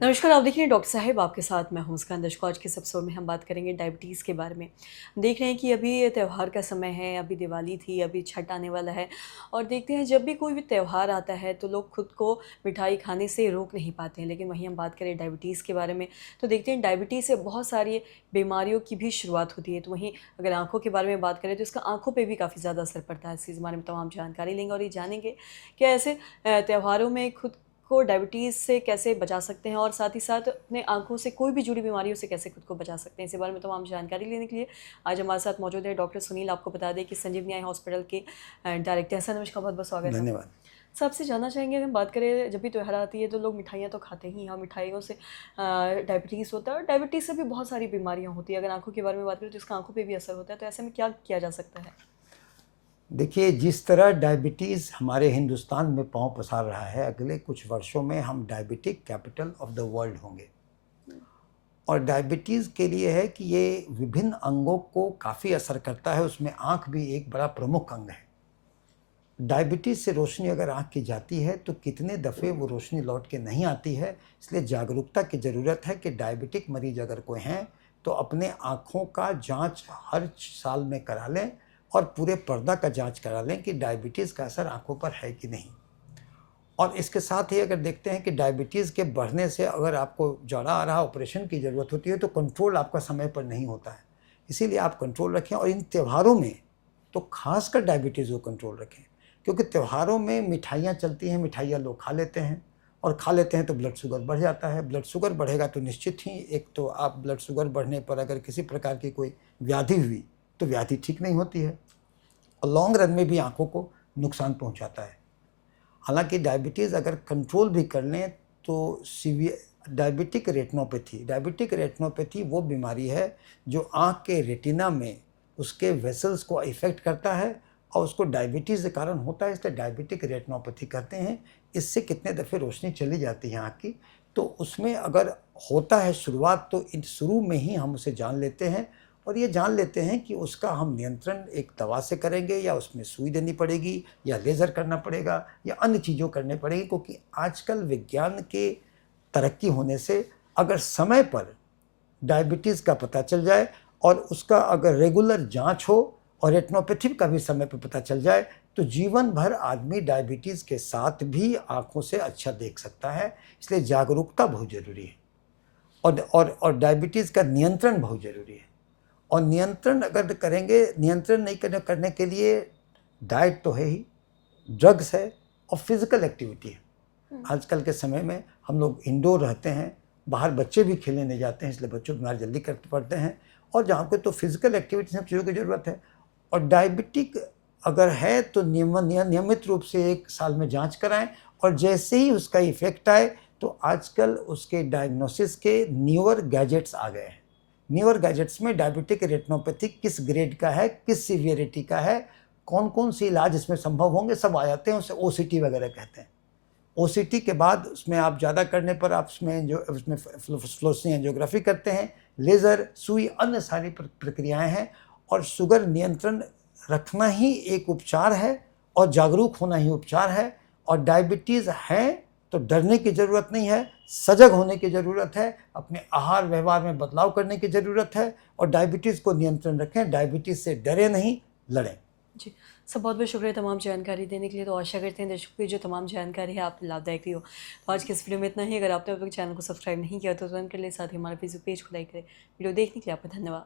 नमस्कार, आप देख रहे हैं डॉक्टर साहिब आपके साथ मैं हूं मुस्कान दशको। आज के इस एपिसोड में हम बात करेंगे डायबिटीज़ के बारे में। देख रहे हैं कि अभी त्यौहार का समय है, अभी दिवाली थी, अभी छठ आने वाला है और देखते हैं जब भी कोई भी त्यौहार आता है तो लोग खुद को मिठाई खाने से रोक नहीं पाते हैं। लेकिन वहीं हम बात करें डायबिटीज़ के बारे में तो देखते हैं डायबिटीज़ से बहुत सारी बीमारियों की भी शुरुआत होती है। तो वहीं अगर आँखों के बारे में बात करें तो इसका आँखों पे भी काफ़ी ज़्यादा असर पड़ता है। इस बारे में तमाम जानकारी लेंगे और ये जानेंगे कि ऐसे त्योहारों में खुद को डायबिटीज़ से कैसे बचा सकते हैं और साथ ही साथ अपने आँखों से कोई भी जुड़ी बीमारियों से कैसे खुद को बचा सकते हैं। इसी बारे में तमाम जानकारी लेने के लिए आज हमारे साथ मौजूद है डॉक्टर सुनील। आपको बता दें कि संजीवनी आई हॉस्पिटल के डायरेक्टर हैं। सर नमस्कार, बहुत-बहुत स्वागत है आपका। धन्यवाद। सर आपसे जानना चाहेंगे, अगर हम बात करें जब भी त्योहार आती है तो लोग मिठाइयाँ तो खाते ही हैं और मिठाइयों से डायबिटीज़ होता है और डायबिटीज़ से भी बहुत सारी बीमारियाँ होती हैं। अगर आँखों के बारे में बात करें तो इसका आँखों पे भी असर होता है, तो ऐसे में क्या किया जा सकता है? देखिए, जिस तरह डायबिटीज़ हमारे हिंदुस्तान में पाँव पसार रहा है, अगले कुछ वर्षों में हम diabetic capital of the world होंगे। और डायबिटीज़ के लिए है कि ये विभिन्न अंगों को काफ़ी असर करता है, उसमें आँख भी एक बड़ा प्रमुख अंग है। डायबिटीज़ से रोशनी अगर आँख की जाती है तो कितने दफ़े वो रोशनी लौट के नहीं आती है, इसलिए जागरूकता की ज़रूरत है कि डायबिटिक मरीज़ अगर कोई हैं तो अपने आँखों का जांच हर साल में करा लें और पूरे पर्दा का जांच करा लें कि डायबिटीज़ का असर आँखों पर है कि नहीं। और इसके साथ ही अगर देखते हैं कि डायबिटीज़ के बढ़ने से अगर आपको ज़्यादा आ रहा ऑपरेशन की ज़रूरत होती है तो कंट्रोल आपका समय पर नहीं होता है। इसीलिए आप कंट्रोल रखें और इन त्योहारों में तो ख़ासकर डायबिटीज़ को कंट्रोल रखें, क्योंकि त्योहारों में मिठाइयाँ चलती हैं, मिठाइयाँ लोग खा लेते हैं और खा लेते हैं तो ब्लड शुगर बढ़ जाता है। ब्लड शुगर बढ़ेगा तो निश्चित ही एक तो आप ब्लड शुगर बढ़ने पर अगर किसी प्रकार की कोई व्याधि हुई तो व्याधि ठीक नहीं होती है और लॉन्ग रन में भी आँखों को नुकसान पहुँचाता है। हालांकि डायबिटीज़ अगर कंट्रोल भी कर लें तो सीवियर डायबिटिक रेटिनोपैथी वो बीमारी है जो आँख के रेटिना में उसके वेसल्स को इफ़ेक्ट करता है और उसको डायबिटीज़ के कारण होता है, इसलिए डायबिटिक रेटिनोपैथी कहते हैं। इससे कितने दफ़े रोशनी चली जाती है आँख की, तो उसमें अगर होता है शुरुआत तो इन शुरू में ही हम उसे जान लेते हैं और ये जान लेते हैं कि उसका हम नियंत्रण एक दवा से करेंगे या उसमें सुई देनी पड़ेगी या लेज़र करना पड़ेगा या अन्य चीज़ों करने पड़ेगी, क्योंकि आजकल विज्ञान के तरक्की होने से अगर समय पर डायबिटीज़ का पता चल जाए और उसका अगर रेगुलर जांच हो और रेटिनोपैथी का भी समय पर पता चल जाए तो जीवन भर आदमी डायबिटीज़ के साथ भी आँखों से अच्छा देख सकता है। इसलिए जागरूकता बहुत ज़रूरी है और डायबिटीज़ का नियंत्रण बहुत ज़रूरी है। और नियंत्रण अगर करेंगे, नियंत्रण नहीं करने के लिए डाइट तो है ही, ड्रग्स है और फिज़िकल एक्टिविटी है। आजकल के समय में हम लोग इंडोर रहते हैं, बाहर बच्चे भी खेलने नहीं जाते हैं, इसलिए बच्चों बीमार जल्दी कर पड़ते हैं और जहाँ पे तो फिज़िकल एक्टिविटी सब चीज़ों की ज़रूरत है। और डायबिटिक अगर है तो नियमित रूप से 1 साल में जांच कराएं और जैसे ही उसका इफ़ेक्ट आए तो आजकल उसके डायग्नोसिस के न्यूअर गैजेट्स आ गए हैं। न्यूअर गैजेट्स में डायबिटिक रेटिनोपैथी किस ग्रेड का है, किस सीवियरिटी का है, कौन-कौन से इलाज इसमें संभव होंगे, सब आ जाते हैं। उसे ओसीटी वगैरह कहते हैं। ओसीटी के बाद उसमें आप ज़्यादा करने पर आप उसमें फ्लोरेसेंस एंजियोग्राफी करते हैं, लेज़र, सुई, अन्य सारी प्रक्रियाएँ हैं और शुगर नियंत्रण रखना ही एक उपचार है और जागरूक होना ही उपचार है। और डायबिटीज़ है तो डरने की ज़रूरत नहीं है, सजग होने की ज़रूरत है, अपने आहार व्यवहार में बदलाव करने की ज़रूरत है और डायबिटीज़ को नियंत्रण रखें। डायबिटीज़ से डरें नहीं, लड़ें। जी। सर बहुत-बहुत शुक्रिया तमाम जानकारी देने के लिए। तो आशा करते हैं दर्शकों की जो तमाम जानकारी है आपको लाभदायक रही हो। तो आज के इस वीडियो में इतना ही। अगर आपने अभी तक चैनल को सब्सक्राइब नहीं किया तो तुरंत कर लें, साथ ही हमारे फेसबुक पेज को लाइक करें। वीडियो देखने के लिए आपका धन्यवाद।